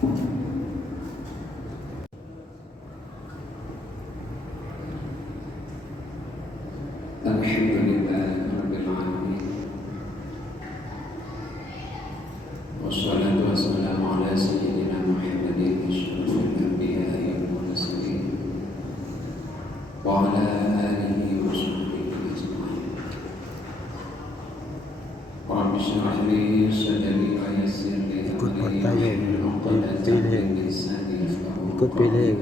Alhamdulillahirrabbilalamin. Wassalatu wassalamu ala sayyidina Muhammadin asyrafil anbiya'i wal mursalin wa ala alihi wa sahbihi ajma'in. Rabbi shrah li sadri wa yassir li amri wahlul 'uqdatam min lisani yafqahu qawli.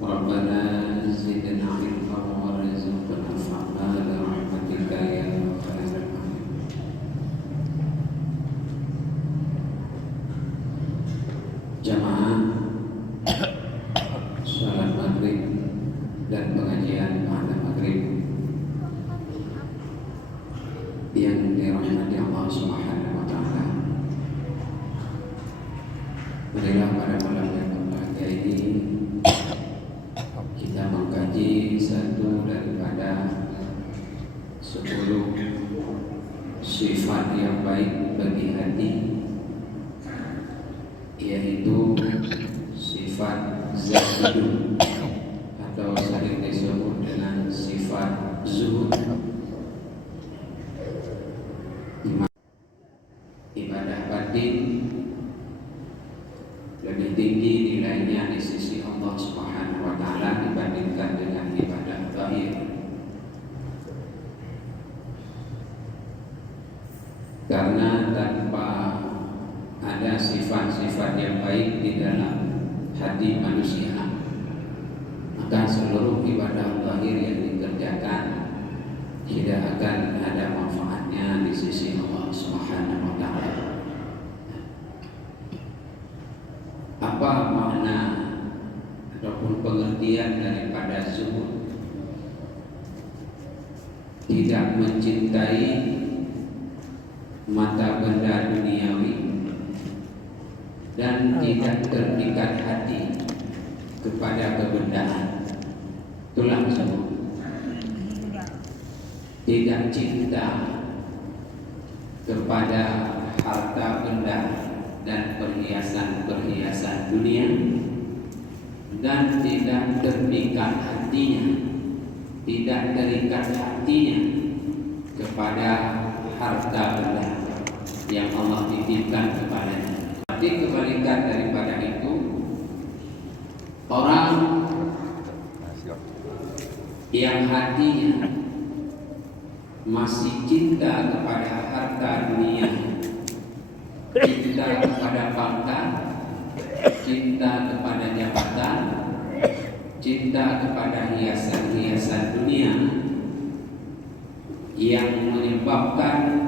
Rabbana zidna ilman warzuqna fahma bi rahmatika ya khairal alamin. Jamaah salat maghrib dan pengajian pada maghrib yang dirahmati Allah Subhanahu wa taala. Marilah pada malam yang berbahagia ini kita mengkaji satu daripada 10 sifat yang baik bagi hati, yaitu sifat zahid atau sering disebut dengan sifat zuhud. Ibadah batin lebih tinggi nilainya di sisi Allah Subhanahu wa taala dibandingkan dengan ibadah zahir. Karena tanpa ada sifat-sifat yang baik di dalam hati manusia, maka seluruh ibadah zahir yang dikerjakan tidak akan ada manfaatnya di sisi Allah Subhanahu wa taala. Apa makna ataupun pengertian daripada zuhud? Tidak mencintai mata benda duniawi dan tidak terikat hati kepada kebendaan. Itulah zuhud. Tidak cinta kepada harta benda dan perhiasan dunia, dan tidak terikat hatinya kepada harta benda yang Allah titipkan kepadanya. Tapi kebalikan daripada itu, orang yang hatinya masih cinta kepada harta dunia, cinta kepada pangkat, cinta kepada jabatan, cinta kepada hiasan-hiasan dunia, yang menyebabkan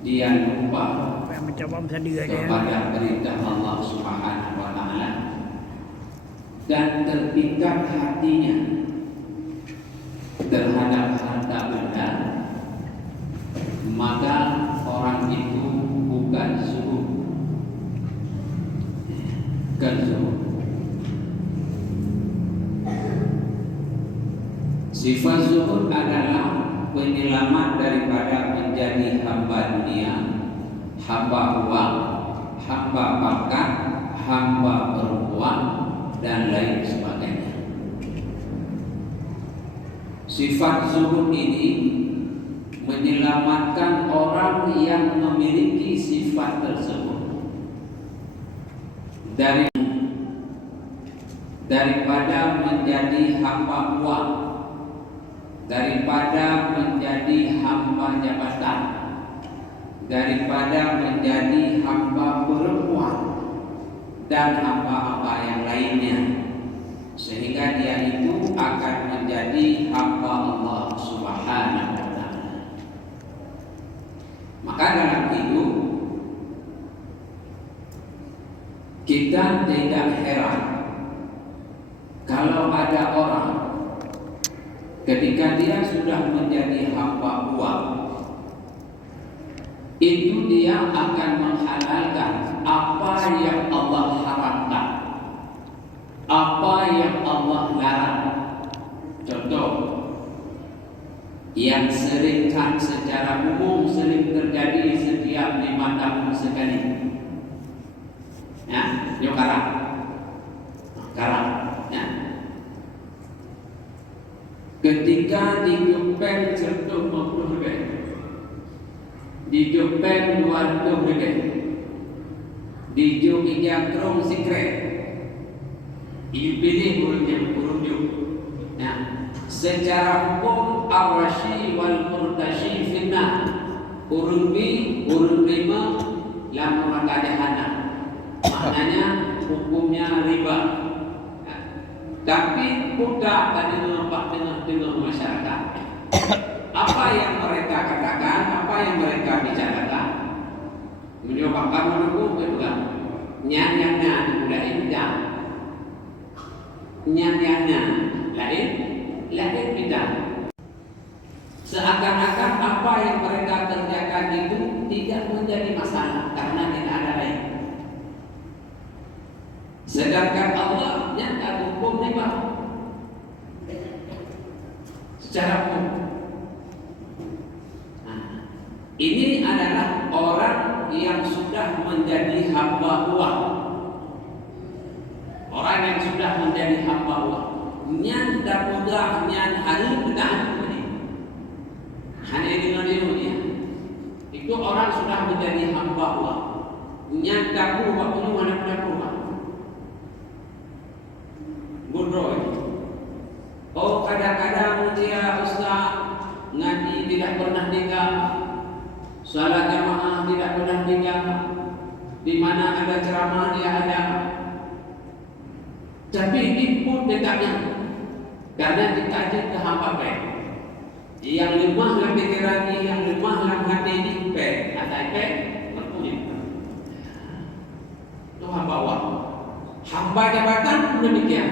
dia lupa kepada perintah Allah Subhanahu wa taala dan terpikat hatinya terhadap harta benda, maka orang itu bukan zuhud. Sifat zuhud adalah penyelamat daripada menjadi hamba dunia, hamba uang, hamba pangkat, hamba perempuan, dan lain sebagainya. Sifat zuhud ini menyelamatkan orang yang memiliki sifat tersebut daripada menjadi hamba uang, daripada menjadi hamba jabatan, daripada menjadi hamba perempuan dan hamba-hamba yang lainnya, sehingga dia itu akan menjadi hamba Allah Subhanahu wa taala. Maka dalam hidup kita tidak heran kalau ada orang ketika dia sudah menjadi hamba uang, itu dia akan menghalalkan apa yang Allah haramkan, apa yang Allah larang. Contoh yang secara umum sering terjadi setiap 5 tahun sekali, karam. Karam, ya. Ketika dijupen 150 ribu, dijupen 200 ribu, dijuk ijakrong sikret, dipilih urung juk. Ya. Secara hukum ar-rashi wal murtashi finnah, urung bi, urung lima, lam maka jahannam. Maknanya hukumnya riba. Tapi budak tadi nampak tengah-tengah masyarakat. Apa yang mereka katakan, apa yang mereka bicarakan, menyebabkan kamu nunggu betul. Nyanyiannya lain tidak. Nyanyiannya lain tidak. Seakan-akan apa yang mereka kerjakan itu tidak menjadi masalah karena tidak ada lain. Sedangkan Allah nyata hukum riba secara hukum. Ini adalah orang yang sudah menjadi hamba uang. Orang yang sudah menjadi hamba uang. Nyan dah mudah nyan hari bertahan ini. Hanya dengan ilmunya. Itu orang sudah menjadi hamba uang. Nyan dah waktunya mana rumah. Bodoh. Oh kadang-kadang dia ustaz ngaji tidak pernah nikah, salat jamaah tidak pernah nikah, di mana ada ceramah dia ada, tapi ikut dekatnya karena dikaji ke hamba baik. Yang lemah dalam pikiran, yang lemah dalam hati ini baik, ada baik berpunyai. Itu hamba Allah. Hamba jabatan pun demikian.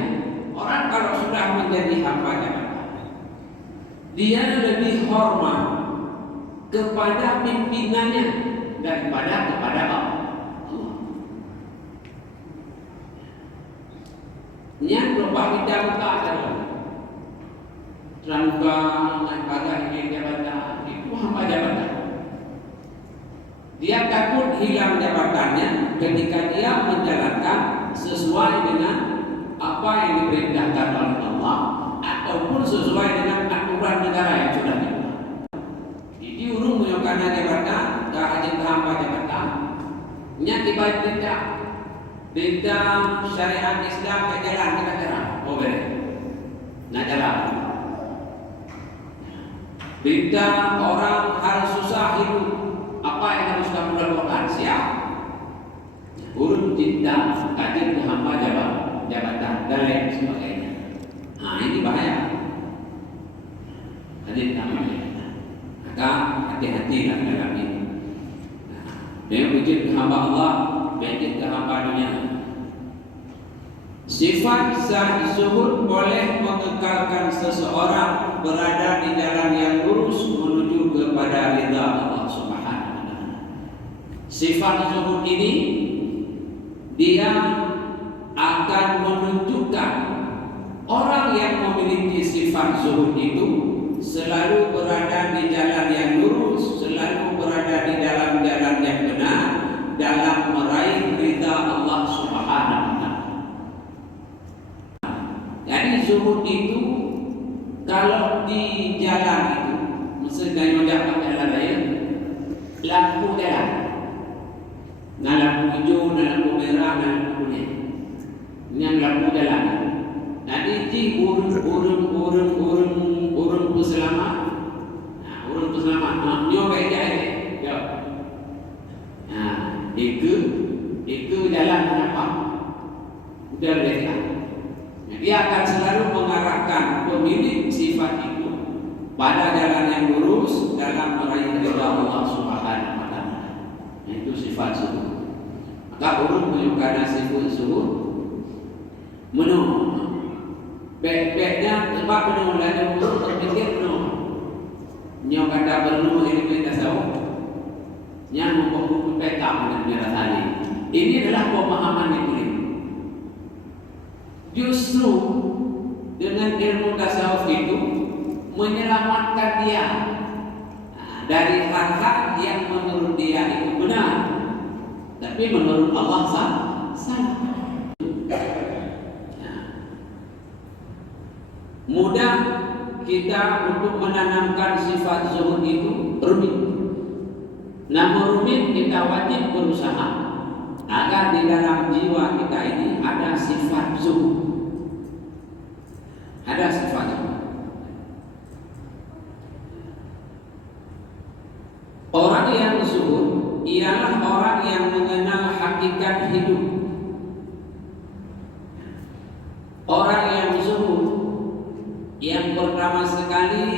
Orang kalau sudah menjadi hamba jabatan, dia lebih hormat kepada pimpinannya daripada kepada Allah. Yang berubah kita buka adalah Pramuka, bagai jabatan itu hamba jabatan. Dia takut hilang jabatannya ketika dia menjalankan sesuai dengan apa yang diperintahkan oleh Allah ataupun sesuai dengan aturan negara yang sudah dibuat. Jadi urung menyokan jabatan, haji hamba jabatan, nya tiba beda syariat Islam ke jalan kita jalan, oh boleh, nak jalan. Beda orang harus susah hidup, apa yang harus kamu lakukan? Siap. Urung cinta, kajian hamba jabatan dan lain sebagainya. Nah ini bahaya. Hadis namanya. Maka hati-hatilah dalam ini. Dia wujud hamba Allah, wujud hamba dunia. Sifat zuhud boleh mengekalkan seseorang berada di jalan yang lurus menuju kepada ridha Allah Subhanahu wa taala. Sifat zuhud ini dia akan menunjukkan orang yang memiliki sifat zuhud itu selalu berada di jalan yang lurus, selalu berada di dalam jalan yang benar dalam meraih ridha Allah Subhanahu wa taala. Jadi zuhud itu kalau di jalan itu maksudnya mendapat jalan raya, lampu jalan, nah lampu hijau, lampu merah, lampu kuning, ini lampu jalan. Jadi di urun peselamat, nah urun peselamat, nyoba aja, yo, nah itu jalan apa? Udah berita. Dia akan selalu mengarahkan pemilik sifat itu pada jalan yang lurus dalam meraih ridha Allah Subhanahu wa taala. Itu sifat zuhud. Maka urut menyukai sifat zuhud menu. Baik-baiknya sebab menu lalu urut terpikir menu. Nyo kata perlu ini kita tahu. Yang membuku peta dengan tadi. Ini adalah pemahaman yang boleh. Justru dengan ilmu tasawuf itu menyelamatkan dia dari hal-hal yang menurut dia itu benar, tapi menurut Allah salah. mudah kita untuk menanamkan sifat zuhud itu rumit. Namun rumit kita wajib berusaha agar di dalam jiwa kita ini ada sifat zuhud. Ada sifat zuhud. Orang yang zuhud ialah orang yang mengenal hakikat hidup. Orang yang zuhud yang pertama sekali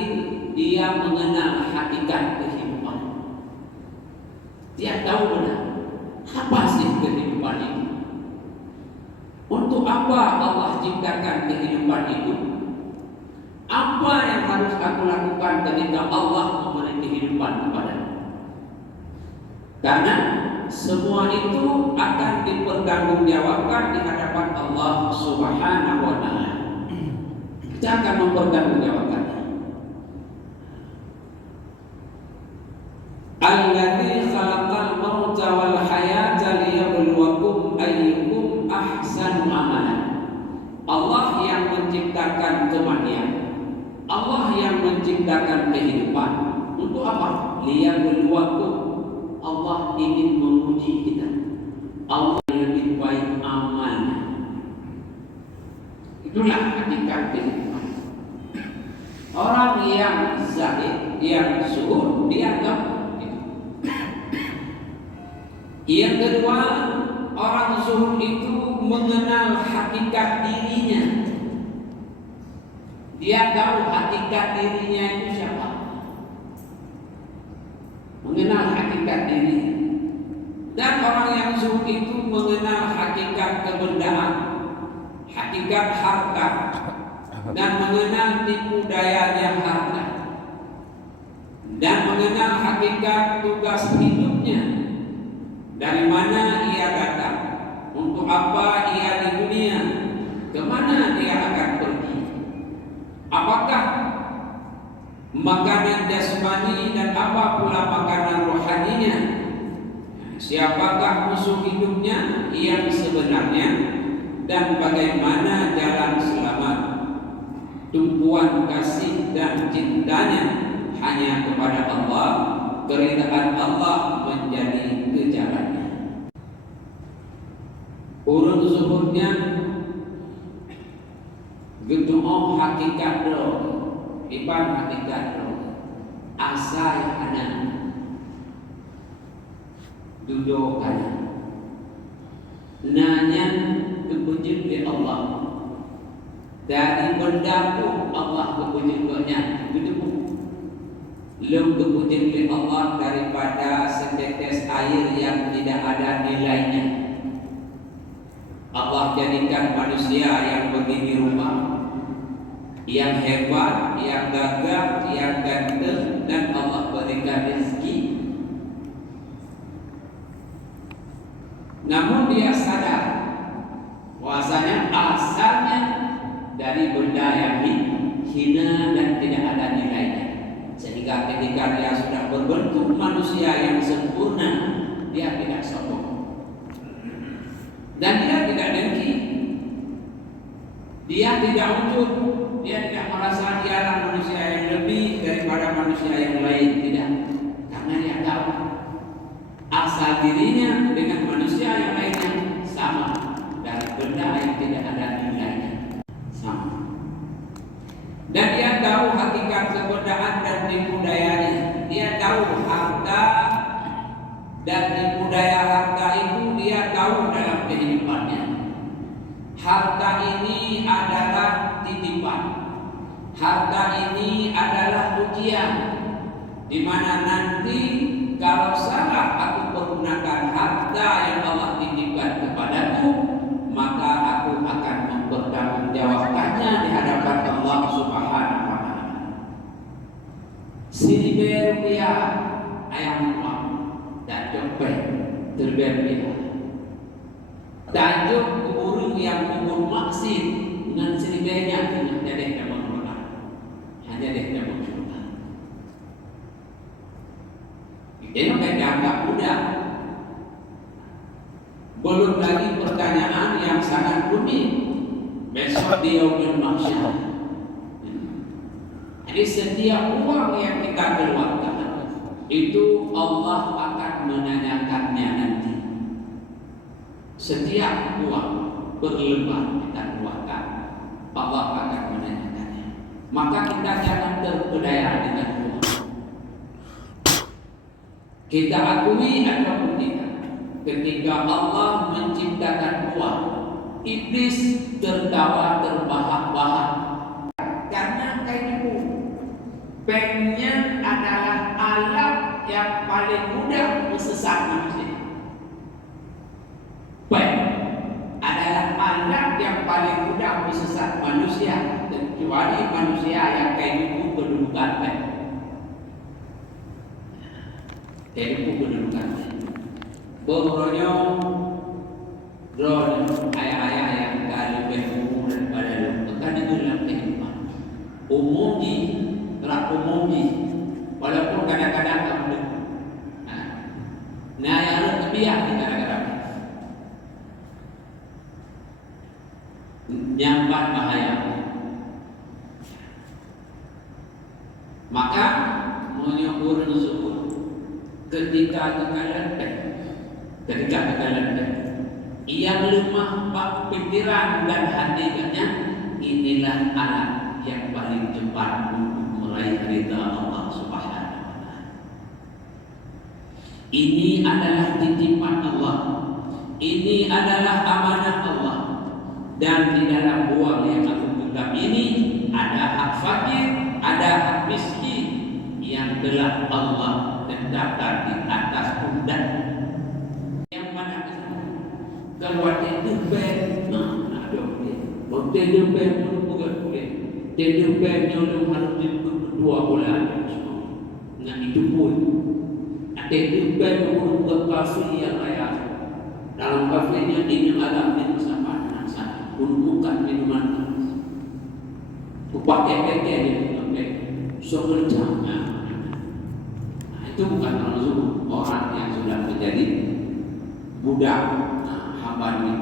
dia mengenal hakikat kehidupan. Dia tahu benar apa sih kehidupan itu. Untuk apa Allah ciptakan kehidupan itu? Apa yang harus aku lakukan ketika Allah memberi kehidupan kepadaku? Karena semua itu akan dipertanggungjawabkan di hadapan Allah Subhanahu wa Ta'ala. Kita akan mempertanggungjawabkannya. Alladzi khalaqal mauta wal hayata liyabluwakum ayyukum ahsanu amala. Allah yang menciptakan kematian. Allah yang menciptakan kehidupan. Untuk apa? Liyabluwakum. Allah ingin menguji kita. Allah lebih baik amalnya. Itulah hakikat kehidupan. Orang yang zahid, yang zuhud, dia tahu. Yang kedua, orang zuhud itu mengenal hakikat dirinya. Dia tahu hakikat dirinya itu siapa. Mengenal hakikat diri. Dan orang yang zuhud itu mengenal hakikat kebendaan, hakikat harta, dan mengenal tipu dayanya harta, dan mengenal hakikat tugas hidupnya. Dari mana ia datang, untuk apa ia di dunia, kemana dia akan pergi, apakah makanan jasmani dan apa pula makanan rohaninya. Siapakah musuh hidupnya yang sebenarnya, dan bagaimana jalan selamat. Tumpuan kasih dan cintanya hanya kepada Allah. Keridhaan Allah menjadi kejalannya. Urut zuhudnya gedung hakikat do. Iban hakikat asal ada duduk ada nanya kepuji di Allah dari benda pun Allah kepujiannya begitu lebih kepuji di Allah daripada setetes air yang tidak ada nilainya. Allah jadikan manusia yang berdiri rumah, yang hebat, yang gagah, yang ganteng, dan Allah berikan rezeki. Namun dia sadar bahwasanya asalnya dari benda yang hina dan tidak ada nilainya. Sehingga ketika dia sudah berbentuk manusia yang sempurna, dia tidak sombong dan dia tidak dengki. Dia tidak ujub. Dia tidak merasa dialah manusia yang lebih daripada manusia yang lain. Tidak. Karena dia tahu asal dirinya dengan manusia yang lainnya sama. Dari benda yang tidak ada nilainya sama. Dan dia tahu hakikat kebendaan dan tipu dayanya. Dia tahu harta dan tipu daya harta itu dia tahu dalam kehidupannya. Harta ini adalah titipan. Harta ini adalah ujian, di mana nanti kalau salah aku pergunakan harta yang Allah titipkan kepadaku, maka aku akan mempertanggungjawabkannya di hadapan Allah Subhanahu wa Ta'ala. Seribu rupiah ayam uang dan dompet terberbeda. Tajuk kubur yang kubur maksid dengan seribunya hanya deh dalam Quran, hanya deh dalam Quran. Ini kan dianggap mudah. Belum lagi pertanyaan yang sangat rumit besok di yaumul mahsyar. Jadi setiap uang yang kita keluarkan itu Allah akan menanyakannya nanti. Setiap uang berlembar kita keluarkan, Allah akan menanyakannya. Maka kita jangan terpedaya dengan uang. Kita akui ataupun tidak, ketika Allah menciptakan uang, iblis tertawa terbahak-bahak karena kayak pennya adalah alat yang paling mudah mesesat manusia. Pen adalah alat yang paling mudah mesesat manusia, kecuali manusia yang kayak kedudukan pen. Kayak kedudukan pen. Boronya drone ayah-ayah yang tak lebih umum daripada lu, kan itu dalam kehidupan umum walaupun kadang-kadang kamu nah yang lu kebiak di kadang-kadang nyambat bahaya. Maka menyukur syukur ketika kekalahan yang lemah pikiran dan hatinya, inilah alat yang paling cepat untuk meraih ridha Allah Subhanahu wa taala. Ini adalah titipan Allah. Ini adalah amanah Allah. Dan di dalam uang yang aku genggam ini ada hak fakir, ada hak miskin yang telah Allah tetapkan di atas pundak. Yang mana kalau ada duben, ada boleh. Waktu duben pun bukan boleh. Dia duben yang harus dua bulan. Nah itu pun ada duben yang bukan kafe yang layak. Dalam kafenya ini alam minum sama dengan sana. Bukan minuman keras. Pakai di pakai sekerjanya. Itu bukan langsung orang yang sudah menjadi budak hamba ini.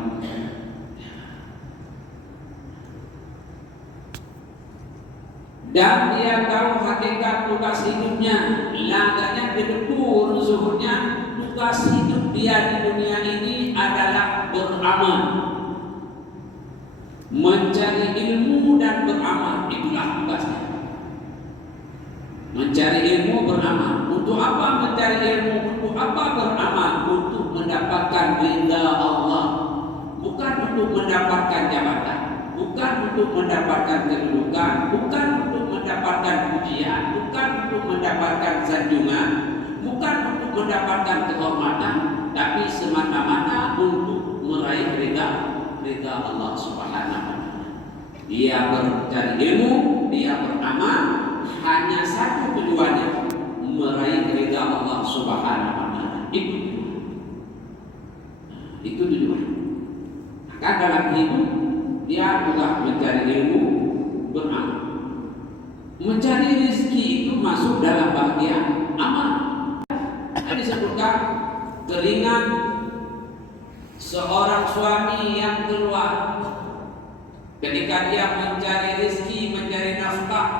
Dan dia tahu hakikat tugas hidupnya, langkahnya gedebur zuhurnya. Tugas hidup dia di dunia ini adalah beramal, mencari ilmu dan beramal. Itulah tugasnya. Mencari ilmu, beramal. Untuk apa mencari ilmu? Untuk apa beramal? Untuk mendapatkan ridha Allah. Bukan untuk mendapatkan jabatan, bukan untuk mendapatkan kedudukan, bukan untuk mendapatkan pujian, bukan untuk mendapatkan sanjungan, bukan untuk mendapatkan kehormatan, tapi semata-mata untuk meraih ridha Allah Subhanahu wa taala. Dia mencari ilmu, dia beramal, hanya satu tujuannya, meraih ridha Allah Subhanahu wa taala. Itu tujuan. Maka dalam hidup dia juga mencari ilmu, beramal. Mencari rezeki itu masuk dalam bagian amal. Disebutkan keringat seorang suami yang keluar ketika dia mencari rezeki, mencari nafkah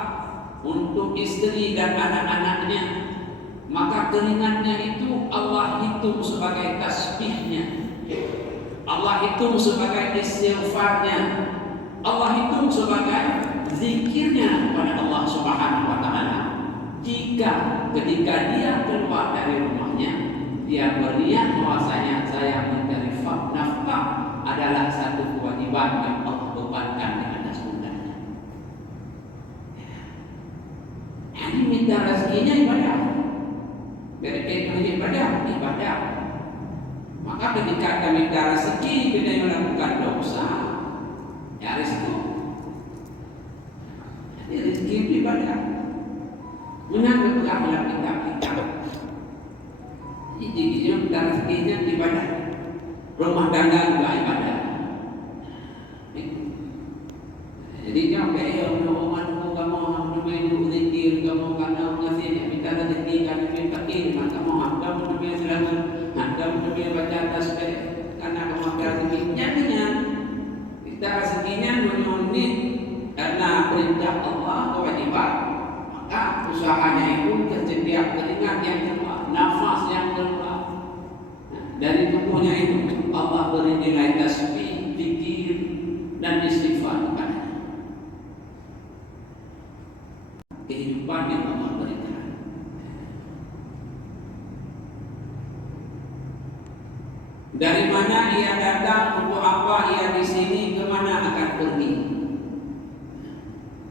untuk istri dan anak-anaknya, maka keringatnya itu Allah hitung sebagai tasbihnya, Allah hitung sebagai istighfarnya, Allah hitung sebagai zikirnya kepada Allah Subhanahu wa taala. Jika ketika dia keluar dari rumahnya, dia berniat bahwasanya saya mencari nafkah adalah satu kewajiban yang Allah bebankan di atas pundaknya. Ini minta rezekinya ibadah. Berkaitan ibadah. Maka ketika kita minta rezeki, kita melakukan dosa, ya risiko. Jadi rezeki itu ibadah. Menangkap akhlak kita. Jadi dia minta rezekinya ibadah. Rumah tangga juga ibadah. Jadi jangan kayak orang kamu harus main zikir, kamu kana ngasih minta rezeki, kamu minta kiriman, kamu demi selalu, kamu demi baca tasbih, karena kamu ada rezekinya kita rezekinya menyunit karena perintah Allah kewajiban usahanya itu tersedia keringat yang keluar, nafas yang keluar dari tubuhnya itu. Allah beri nilai tasbih, zikir dan istighfar kepadanya. Kehidupan yang Allah berikan. Dari mana ia datang, untuk apa ia di sini, kemana akan pergi.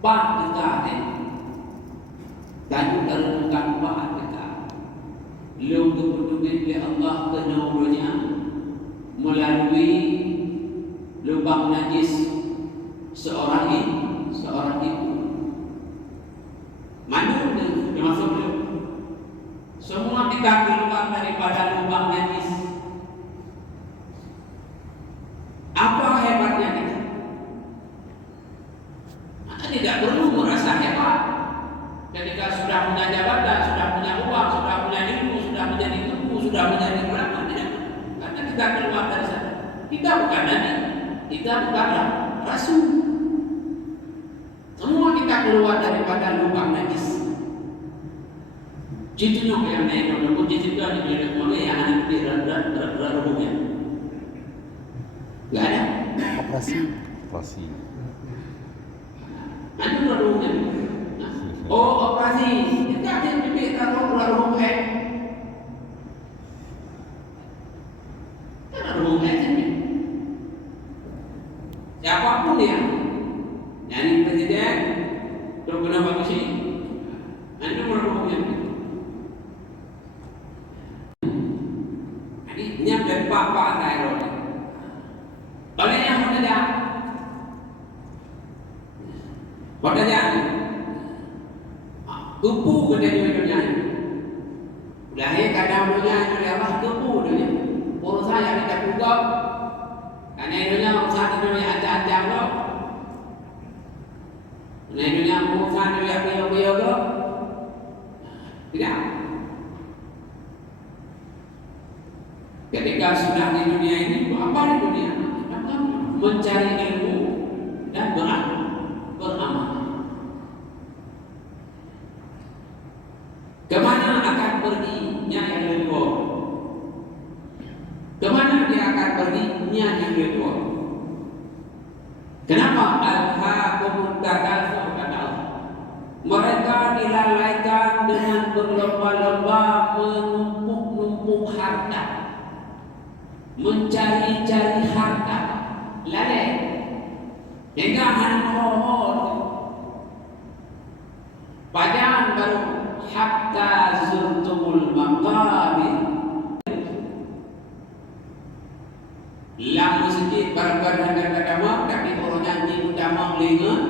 Pak kita tajuk renungan Pak kita. Lu kepedulian oleh Allah kenaulnya melalui lubang najis seorang ibu. Mana dia masuk dulu. Semua kita keluar daripada lubang najis. Apa hebatnya kita? Maka tidak perlu merasa hebat. Ketika sudah punya jabatan, sudah punya uang, sudah punya ilmu, sudah menjadi guru, sudah menjadi ulama, tidak. Karena kita keluar dari sana. Kita bukan nabi, kita bukan rasul. Semua kita keluar daripada lubang najis. Cucunya yang naik kalau pun cucu kan dia mulai yang ada di rumahnya. Gak ada. Operasi. Ada rumahnya. Oh operasi. Kita ada bibit taruh rumah. Kan rumah sini. Siapapun dia. Jadi presiden, tu kena bagus sih. Anda merumahnya. Jadi nyam dan papa saya roti. Oleh yang pada jangan. Tupu kena dunia. Lahir kadang dunia oleh Allah tupu dunia. Urusan yang tidak cukup. Karena dunia urusan dunia ada loh. Nah dunia urusan dunia piyo loh. Tidak. Ketika sudah di dunia ini, apa di dunia? Mencari ilmu dan beramal. Kemana akan perginya yang kedua? Kemana dia akan perginya yang kedua? Kenapa alhaakumut takatsur kata Allah? Mereka dilalaikan dengan berlomba-lomba menumpuk harta, mencari-cari harta, lalai hingga mohon padahal baru hatta zurtumul maqabir. Lam masjid barang-barang kadang-kadang tapi orangnya di utama lingan.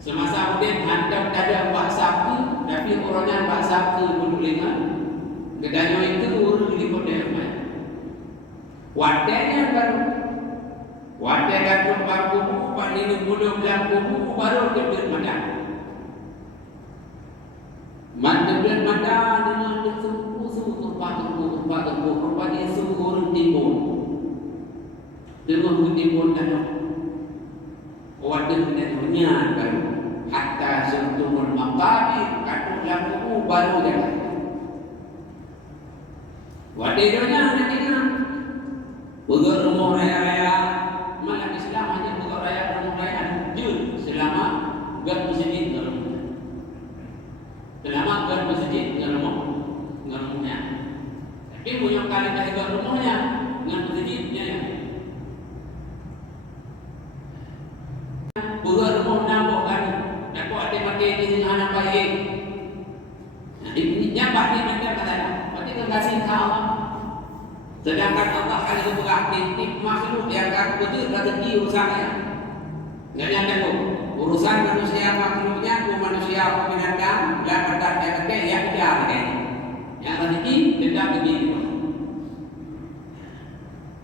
Semasa kemudian hadap dada Pak Sapu tapi orangnya Pak Sapu duduk lingan. Gedanya itu urus di kota Ahmad. Wadahnya baru wadah gantung bangku pandini bunuh belangku baru diberi madan. Mandalan madan dengan susu turpa rupanya suhur timbul. Dengan timbul dan wadah dunia baru hatta zurtumul maqabir gantung belangku baru jalan. Wadah dunia nantinya pegang rumah raya-raya malah Islam hanya pegang raya rumah raya jujur selama gan masjid dalam selama gan masjid dalam rumahnya. Tapi punya kali kasih gan rumahnya dengan masjidnya ya. Pegang rumah nambah kan, aku ada pakai di sini anak bayi. Nah ini nyampak ni macam kata, berarti kasih tahu. Sedangkan Allah kali itu beraktif makhluk yang akan betul rezeki urusannya. Jadi ada urusan manusia makhluknya, manusia binatang dan benda yang tidak kan. Yang rezeki tidak begitu.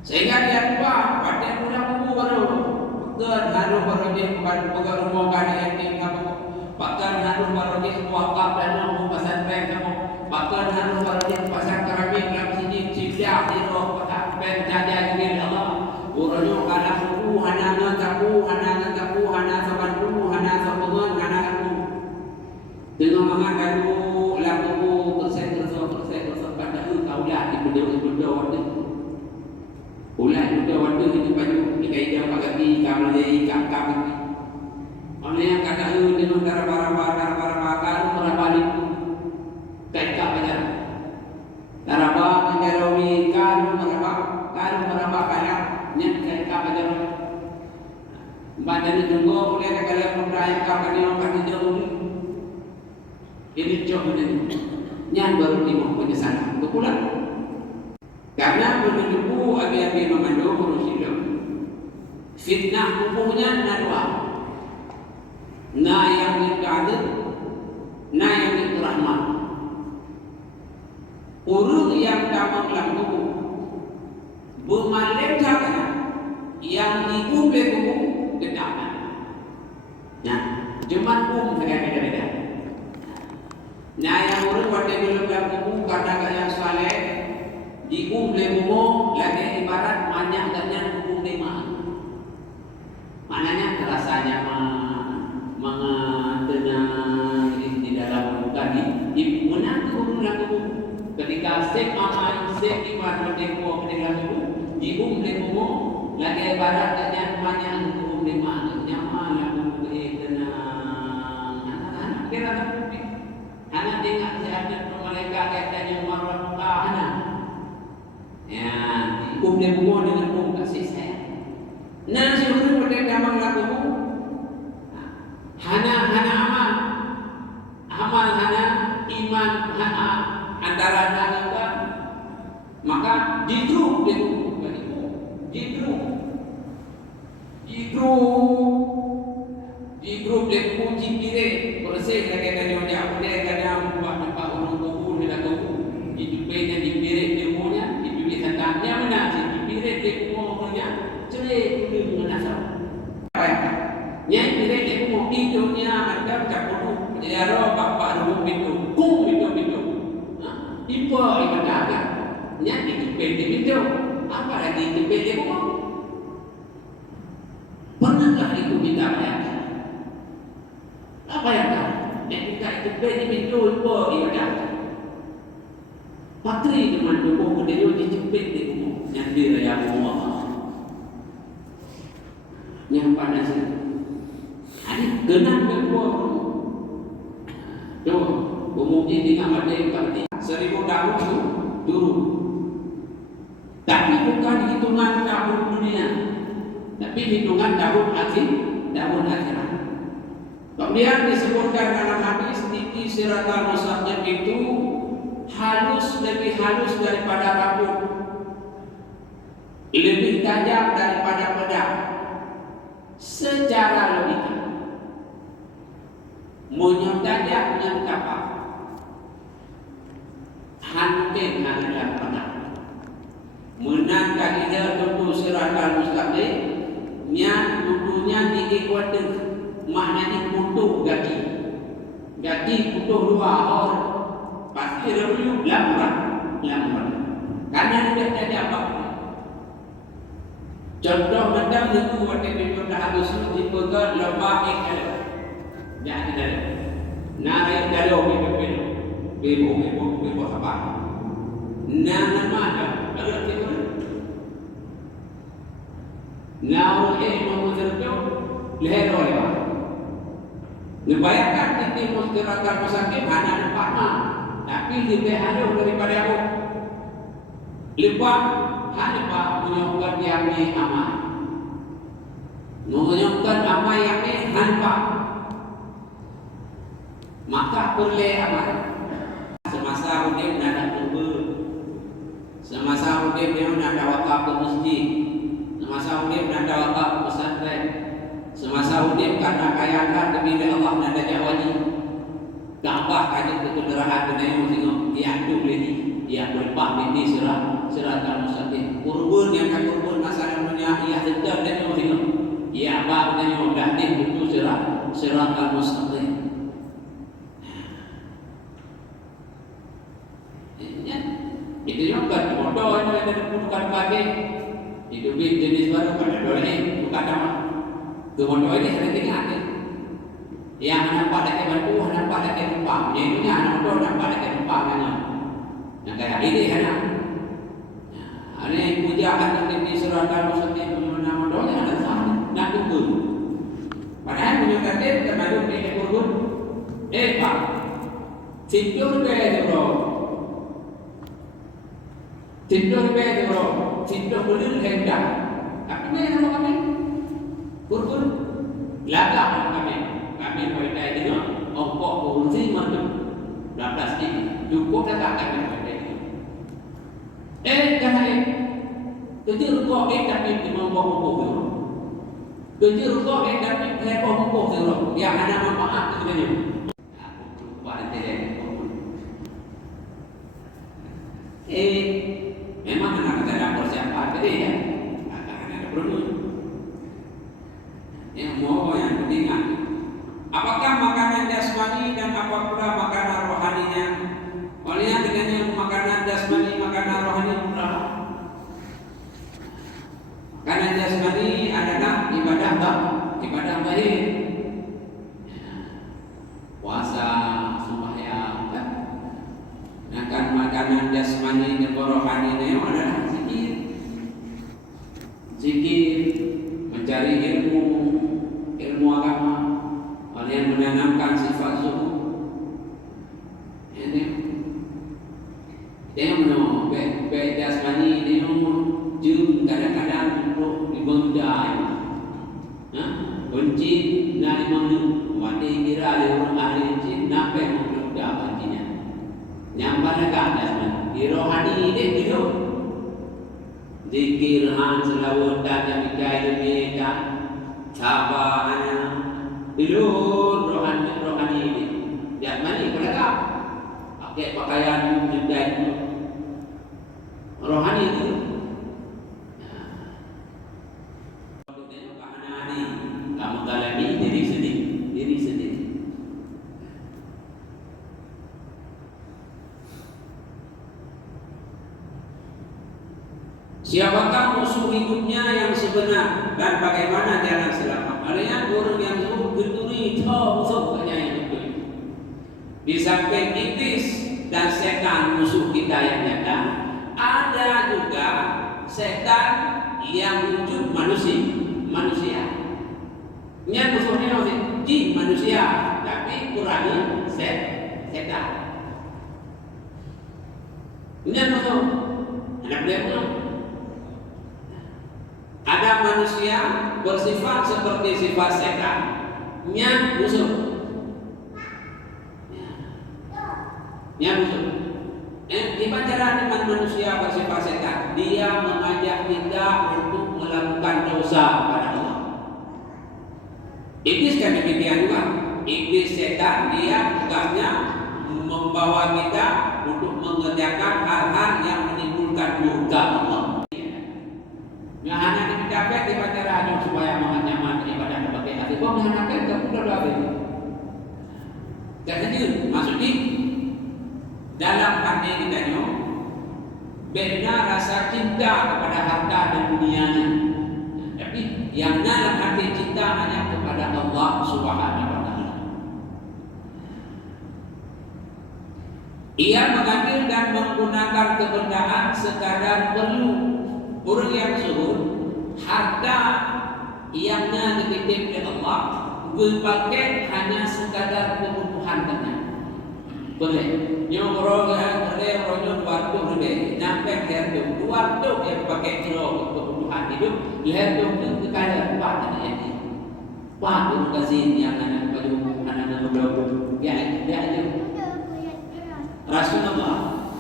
Sehingga dia lupa pada pulang buku baru. Bahkan harus baru dia pegang rumah kali yang ini kamu. Bahkan harus baru dia wakaf dan rumah pesantren kamu. Bahkan harus baru dia pasang keramik dalam sini. Siap di roh kota penjaja ini Allah. Urunyo kana suku hana sabantu hana sabangan hana kamu. ada benda warna. Ulat benda warna itu baju ikan hijau kat kaki, ikan Malay, ikan kaki. Orang yang kata dia nak darah-darah kan merabali. Kaitkan baca. Darah menjadi kan merabah kayak nyak kaitkan baca. Badan juga boleh kalau memperayaan kan dia orang kata jauh. Ini coba ini. Nyak baru timur penyesalan. Itu pula. Karena menunggu abi-abi memandung Rasulullah. Fitnah hukumnya dua. Na yang dikadil, na yang dirahmat. Urut yang tamam lampu, bermalam jangan. Yang diubah buku kedaman. Nah, cuma beda-beda. Nah, yang urut pada belum lampu karena yang saleh. Dikum lemumo lagi ibarat banyak dan hukum lima. Maknanya rasanya mengenai di dalam bukan di mana hukum laku. Ketika sek aman sek iman berdemo ketika itu dikum lemumo lagi ibarat dan banyak hukum lima. Nyaman laku tenang. Anak-anak kira tapi anak dengar sehat mereka katanya marah anak. Ya, hukum dia buat dengan hukum kasih sayang. Nah, sebenarnya pada damang laku hana amal hana iman hana antara hana maka didruk dia didruk dia kunci kiri bersih lagi dari dia boleh kadang buat nampak orang kubur dia kubur hidupnya dipirek dia punya tentangnya mana dipirek dia punya cerai dulu menasab yang dipirek dia punya hidupnya macam capur dia roh bapak rumah itu kum itu ipa ibadah yang dipirek dia itu apa lagi dipirek dia punya pernahkah itu kita bayangkan apa yang tahu yang kita dipirek dia itu ipa ibadah Patri dengan dukung dia dijepit di rumah yang diraya Allah yang panas ini genap berbuah tuh umumnya di kamar dia berarti 1000 tahun itu dulu tapi bukan hitungan tahun dunia tapi hitungan tahun akhirat kemudian disebutkan dalam hadis titi siratal mustaqim itu lebih halus daripada rambut, lebih tajam daripada pedang. Secara logika, menyontajak dengan kapal, hampir dalam pedang. Menangkan ide tentu siratal mustaqim, yang tentunya di ekuator, maknanya putus gati putus dua orang. Pasti review lambat karena dia tidak apa contoh macam itu waktu video dah habis dipegang lembah ikan jangan ada naik dalam bebo apa nama ada kalau itu naur mau terjun leher oleh Ngebayangkan titik mustirakat musakib hanya nampak tapi lebih halus daripada aku. Lepas hanya menyokkan yang ini amal. Menyokkan amal yang ini hanpak. Maka boleh amal. Semasa hukum nak kubur. Semasa hukum dia nak wakaf ke masjid. Semasa hukum nak wakaf ke pesantren. Semasa hukum karena kayakan demi Allah nak ada wajib. Kaabah kaji kekenderaan kenaimu tengok yang tu lagi yang berpah ini siratal mustaqim kurban yang tak kurban masalah dunia ia sedang dan tengok ia apa tengok dah ni itu siratal mustaqim itu juga bodoh yang ada bukan pagi itu jenis baru pada dua ini bukan nama kebodohan ini ada tinggal yang nampak dekat batu, nampak dekat numpang. Yang itu nampak dekat numpang yang kayak ini kan. Ane pujaan yang di surah Al-Mustaqim nama doanya ada sah nak kubur. Padahal punya kata termasuk di kubur. Pak, tidur berdua, tidur berdua hendak. Tapi mana nama kami? Kubur, lagak kami pada ini ongkok kursi macam 12 ini cukup lagak kami pada ini. Jangan tujuh rukuk tapi mengkok tujuh rukuk tapi mengkok yang ada manfaat sebenarnya. Memang anak ada persiapan tadi ya, akan ada perlu. Yang mau yang penting, apakah makanan jasmani dan apa pula makanan rohaninya? Olehnya dengan yang makanan jasmani, makanan rohani pula. Makanan jasmani adalah ibadah zahir, puasa, sembahyang. Sedangkan makanan jasmani dan rohani itu adalah zikir, mencari ilmu agama, yang menanamkan sifat zuhud. Ini tengok baik jasmani ini jum kadang-kadang untuk dibendai, benci nari manu, mati kira orang ahli jin nape membenda bencinya. Nyampan agak jasmani, di rohani ini hidup. Zikir selawat dan bicara kita, sabarnya. Bilur rohani ini, jasmani mereka pakai pakaian juga itu rohani itu. Kamu dalami diri sendiri. Siapakah musuh hidupnya yang sebenar dan bagaimana jalan selamat? Adanya orang yang berduri musuh yang betul. Di samping iblis dan setan musuh kita yang nyata, ada juga setan yang wujud manusia. Ini musuhnya jin manusia, tapi kurangi setan. Ini musuh. Anak dia ada manusia bersifat seperti sifat setan, musuh. Dibaca dengan manusia bersifat setan, dia mengajak kita untuk melakukan dosa kepada Allah. Iblis kan demikian juga. Iblis setan dia tugasnya membawa kita untuk mengerjakan hal-hal yang menimbulkan murka Allah. Yang hanya dicapai di pacaran supaya nyaman ibadah sebagai hati. Kau mengharapkan kamu berdoa ini. Jadi maksudnya dalam hati kita ini beda rasa cinta kepada harta dan dunianya. Tapi yang dalam hati cinta hanya kepada Allah Subhanahu wa taala. Ia mengambil dan menggunakan kebendaan sekadar perlu. Orang yang zuhud, harta yang dititip oleh Allah berpakai hanya sekadar kebutuhan saja. Boleh. Yang orang waktu lebih sampai herdu waktu yang pakai kilo kebutuhan hidup, herdu itu sekadar apa tadi? Padu kasih yang anak baju anak baju dia aja. Rasulullah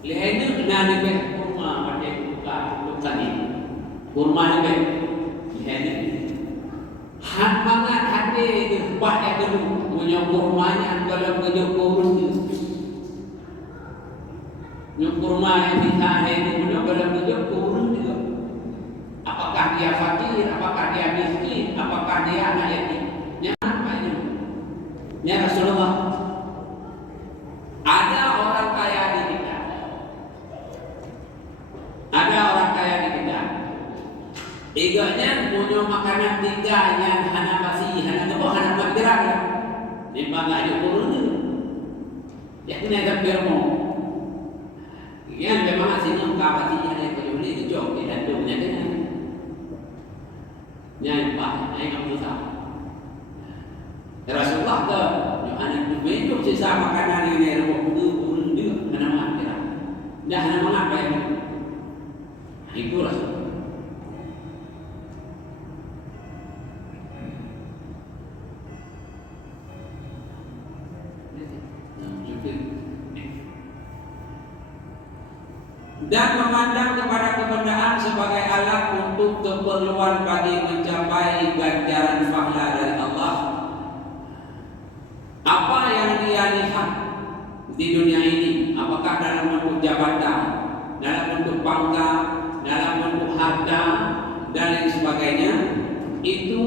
leher itu kena lebih rumah pada tadi kurma lebih ini hangat hati itu banyak dulu punya kurmanya kalau kerja kurus itu kurma yang kita itu punya kalau kerja kurus juga. Apakah dia fakir, apakah dia miskin, apakah dia anak yatim? Apa itu? Ya Rasulullah, ada orang kaya di kita. Ada orang kaya di kita. Iganya punya makanan tiga yang hana masih, hana tubuh, hana bergerak. Nimba nggak ada turun tu. Ya kena ada firman. Yang memang hasilnya kawasi ada yang boleh jauh dan tu menyatakan nyai Pak nyai Abdul Samad Rasulullah ke anak tu minum sisa makanan ini rambut urun dia kena makan dia dah nak mengapa itu Rasulullah. Dan memandang kepada kebendaan sebagai alat untuk keperluan bagi mencapai ganjaran pahala dari Allah. Apa yang dia lihat di dunia ini, apakah dalam bentuk jabatan, dalam bentuk pangkat, dalam bentuk harta dan lain sebagainya, itu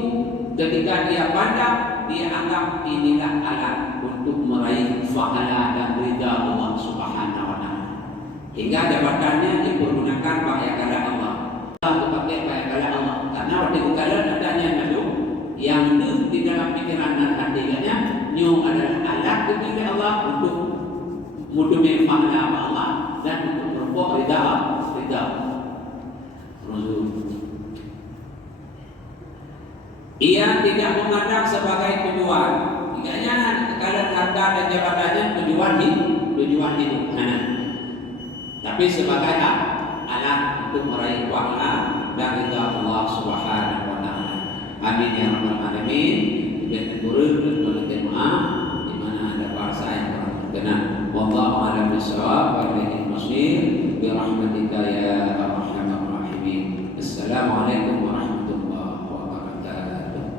ketika dia pandang, dia anggap inilah alat untuk meraih pahala dan ridha Allah Subhanahu wa taala. Hingga jabatannya dipergunakan pakai kala Allah. Dipakai pakai kala Allah. Karena waktu kala adanya nadu yang di dalam pikiran dan hatinya, nyu adalah alat kepada Allah untuk mudumi pahala Allah dan untuk berbuat ridha. Ia tidak memandang sebagai tujuan. Tiganya kekayaan harta dan jabatannya tujuan hidup. Tapi sebagai alat untuk meraih pahala dan ridha Allah Subhanahu wa taala. Amin ya rabbal alamin. Dan turun dan maaf di mana ada bahasa yang kurang berkenan. Wallahu a'lam bishawab wa ilaihi masir bi rahmatika ya arhamar rahimin. Assalamualaikum warahmatullahi wabarakatuh.